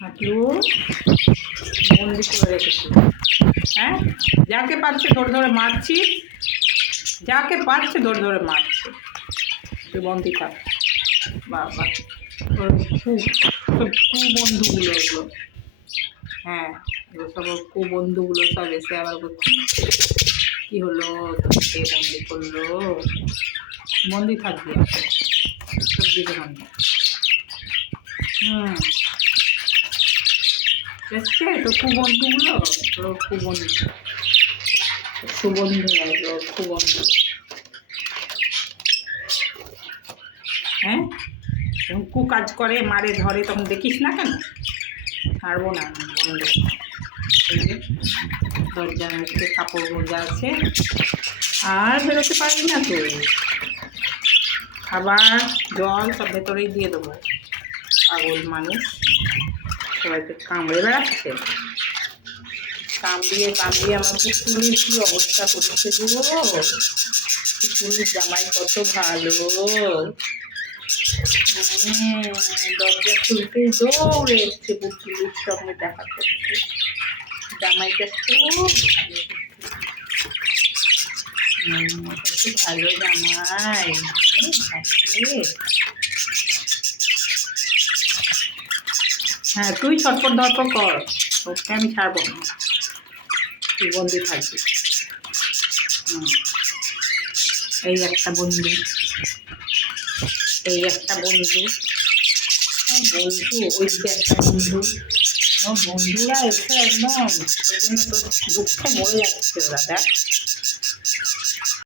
হাঁটু বন্দি করে রেখেছি। হ্যাঁ, যাকে পাচ্ছে ধরে ধরে মারছি, যাকে পাচ্ছে ধরে ধরে মারছি। তুই বন্দি থাক। বাবা, ওর কুবন্ধুগুলো এগুলো। হ্যাঁ, এগুলো সব ওর কুবন্ধুগুলো সব এসে আবার বলছি কি হলো, তোকে বন্দি করলো। বন্দি থাকবি সব দিকে বন্দি। এসছে তো কুবন্ধুগুলো, তোর কুবন্ধু, সুবন্ধু নয়, তোর কুবন্ধু। হ্যাঁ, কু কাজ করে, মারে ধরে, তখন দেখিস না কেন? ছাড়বো না, বন্ধ। এই যে দরজার মধ্যে কাপড় গোঁজা আছে, আর বেরোতে পারবি না তুই। খাবার জল সব ভেতরেই দিয়ে দেবো। পাগল মানুষ, সবাইকে কামড়ে বেড়াচ্ছে। কামড়িয়ে কামড়িয়ে আমার পুতুলির কি অবস্থা করছে গো। পুতুলির জামাই কত ভালো। দরজা খুলতেই দৌড়ে এসছে পুতুলির সঙ্গে দেখা করতে। জামাইটা খুব ভালো, কত ভালো জামাই। হ্যাঁ, তুই ছটপট ধরপট কর, তোকে আমি ছাড়বো না, তুই বন্দি থাকবি। এই একটা বন্ধু, এই একটা বন্ধু, বন্ধু, ওই যে একটা বন্ধু। বন্ধুরা এসে একদম ওই জন্য তোর দুঃখে মরে যাচ্ছে ওরা। দেখ